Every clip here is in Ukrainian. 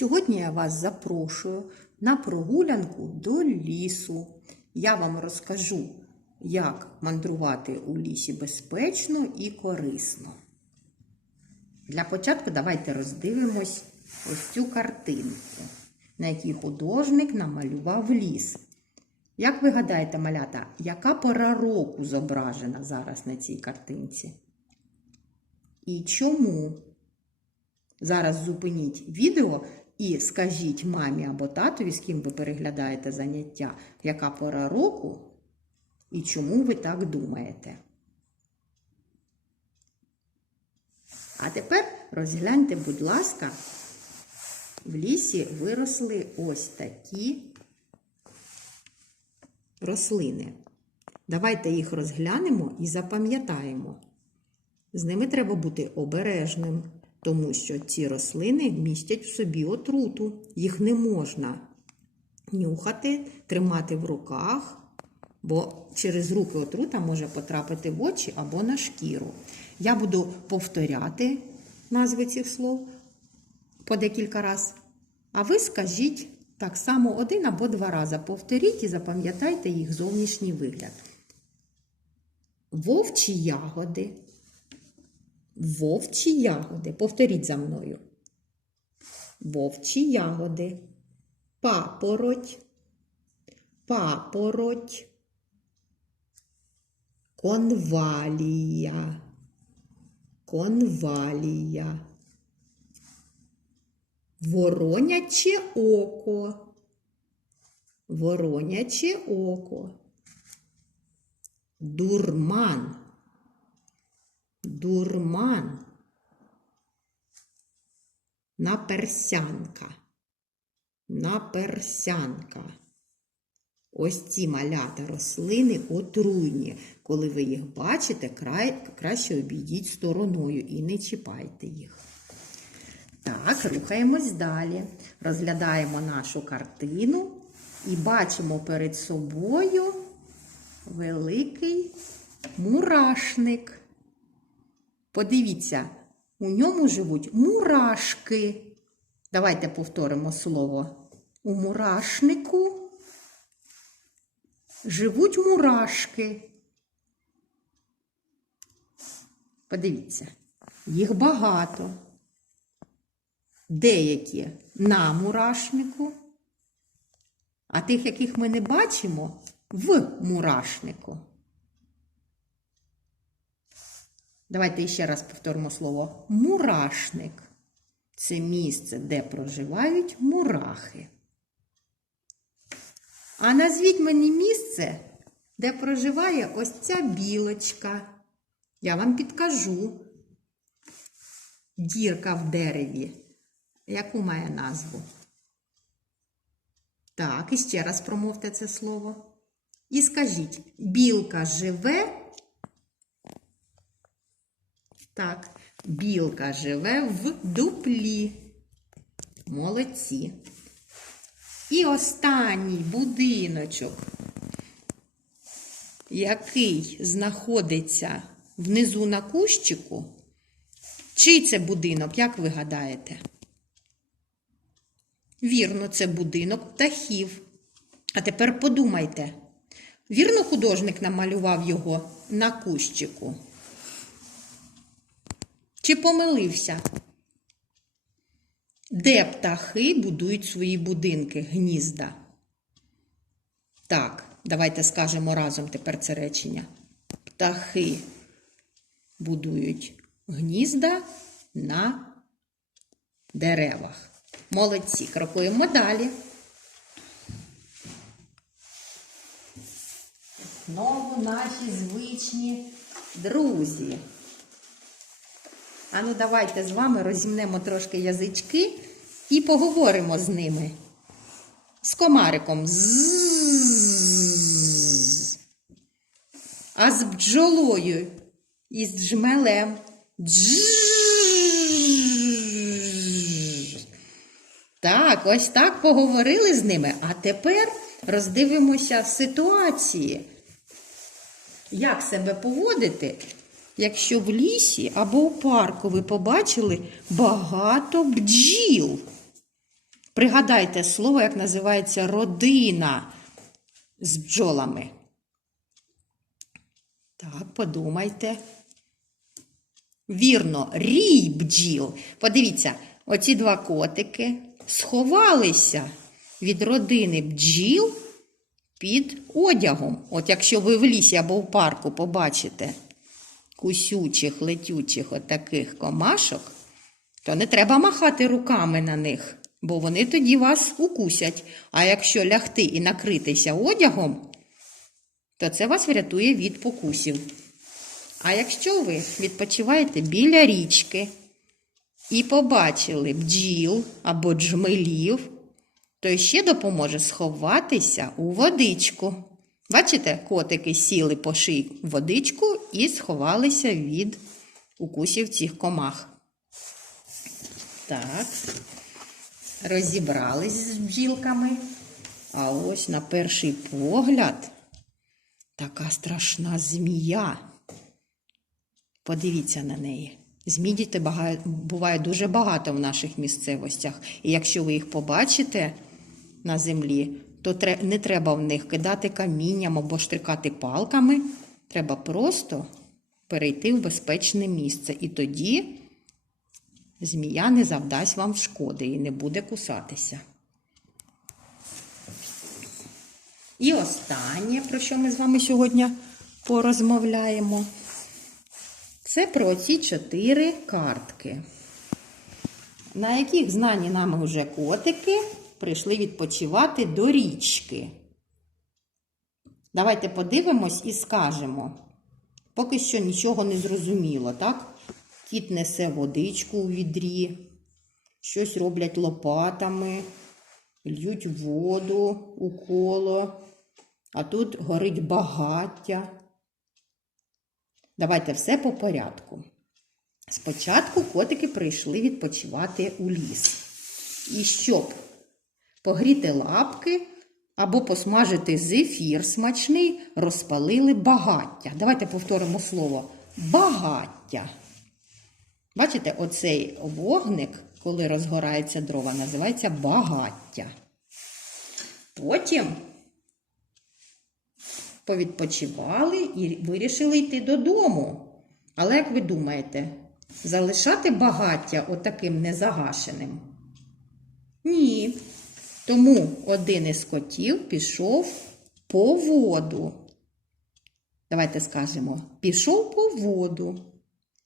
Сьогодні я вас запрошую на прогулянку до лісу. Я вам розкажу, як мандрувати у лісі безпечно і корисно. Для початку давайте роздивимось ось цю картинку, на якій художник намалював ліс. Як ви гадаєте, малята, яка пора року зображена зараз на цій картинці? І чому? Зараз зупиніть відео і скажіть мамі або татові, з ким ви переглядаєте заняття, яка пора року і чому ви так думаєте. А тепер розгляньте, будь ласка, в лісі виросли ось такі рослини. Давайте їх розглянемо і запам'ятаємо. З ними треба бути обережним, тому що ці рослини містять в собі отруту. Їх не можна нюхати, тримати в руках, бо через руки отрута може потрапити в очі або на шкіру. Я буду повторяти назви цих слов по декілька разів. А ви скажіть так само один або два рази. Повторіть і запам'ятайте їх зовнішній вигляд. Вовчі ягоди. Вовчі ягоди. Повторіть за мною. Вовчі ягоди. Папороть. Папороть. Конвалія. Конвалія. Вороняче око. Вороняче око. Дурман. Дурман. Наперсянка. Наперсянка. Ось ці малята рослини отруйні. Коли ви їх бачите, край, краще обійдіть стороною і не чіпайте їх. Так, рухаємось далі. Розглядаємо нашу картину і бачимо перед собою великий мурашник. Подивіться, у ньому живуть мурашки. Давайте повторимо слово. У мурашнику живуть мурашки. Подивіться, їх багато. Деякі на мурашнику, а тих, яких ми не бачимо, в мурашнику. Давайте ще раз повторимо слово мурашник. Це місце, де проживають мурахи. А назвіть мені місце, де проживає ось ця білочка. Я вам підкажу. Дірка в дереві. Яку має назву? Так, і ще раз промовте це слово. І скажіть, білка живе. Так, білка живе в дуплі. Молодці. І останній будиночок, який знаходиться внизу на кущику. Чий це будинок, як ви гадаєте? Вірно, це будинок птахів. А тепер подумайте, вірно художник намалював його на кущику? Чи помилився? Де птахи будують свої будинки, гнізда? Так, давайте скажемо разом тепер це речення. Птахи будують гнізда на деревах. Молодці, крокуємо далі. Знову наші звичні друзі. А ну давайте з вами розімнемо трошки язички і поговоримо з ними. З комариком. З. А з бджолою і з джмелем. Так, ось так поговорили з ними. А тепер роздивимося ситуації. Як себе поводити, якщо в лісі або у парку ви побачили багато бджіл? Пригадайте слово, як називається родина з бджолами. Так, подумайте. Вірно, рій бджіл. Подивіться, оці два котики сховалися від родини бджіл під одягом. От якщо ви в лісі або в парку побачите кусючих, летючих отаких комашок, то не треба махати руками на них, бо вони тоді вас укусять. А якщо лягти і накритися одягом, то це вас врятує від покусів. А якщо ви відпочиваєте біля річки і побачили бджіл або джмелів, то ще допоможе сховатися у водичку. Бачите, котики сіли по ший в водичку і сховалися від укусів цих комах. Так, розібрались з бджілками. А ось на перший погляд така страшна змія. Подивіться на неї. Змій буває дуже багато в наших місцевостях. І якщо ви їх побачите на землі, то не треба в них кидати камінням або штрикати палками. Треба просто перейти в безпечне місце. І тоді змія не завдасть вам шкоди і не буде кусатися. І останнє, про що ми з вами сьогодні порозмовляємо, це про ці чотири картки, на яких знані нами вже котики прийшли відпочивати до річки. Давайте подивимось і скажемо. Поки що нічого не зрозуміло, так? Кіт несе водичку у відрі, щось роблять лопатами, льють воду у коло, а тут горить багаття. Давайте все по порядку. Спочатку котики прийшли відпочивати у ліс. І щоб погріти лапки або посмажити зефір смачний, розпалили багаття. Давайте повторимо слово багаття. Бачите, оцей вогник, коли розгорається дрова, називається багаття. Потім повідпочивали і вирішили йти додому. Але як ви думаєте, залишати багаття отаким незагашеним? Ні. Тому один із котів пішов по воду. Давайте скажемо, пішов по воду.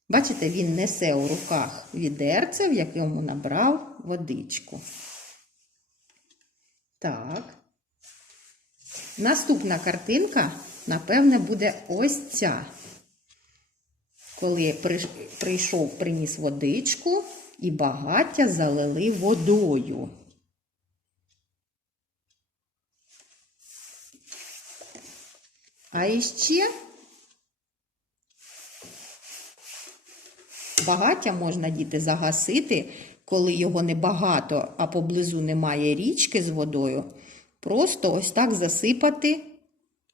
Бачите, він несе у руках відерце, в якому набрав водичку. Так. Наступна картинка, напевне, буде ось ця. Коли прийшов, приніс водичку і багаття залили водою. А іще багаття можна діти загасити, коли його небагато, а поблизу немає річки з водою. Просто ось так засипати,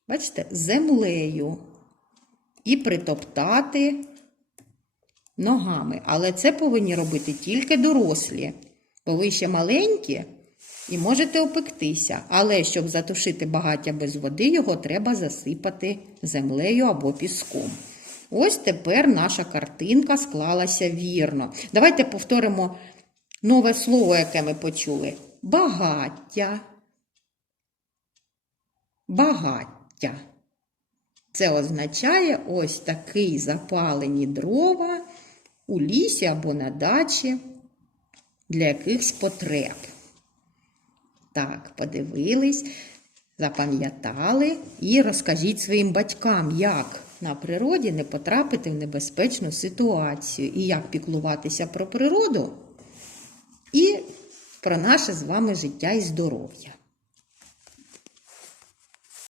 бачите, землею і притоптати ногами. Але це повинні робити тільки дорослі, бо ви ще маленькі і можете опектися. Але щоб затушити багаття без води, його треба засипати землею або піском. Ось тепер наша картинка склалася вірно. Давайте повторимо нове слово, яке ми почули: багаття. Багаття. Це означає ось такий запалені дрова у лісі або на дачі для якихось потреб. Так, подивились, запам'ятали і розкажіть своїм батькам, як на природі не потрапити в небезпечну ситуацію і як піклуватися про природу і про наше з вами життя і здоров'я.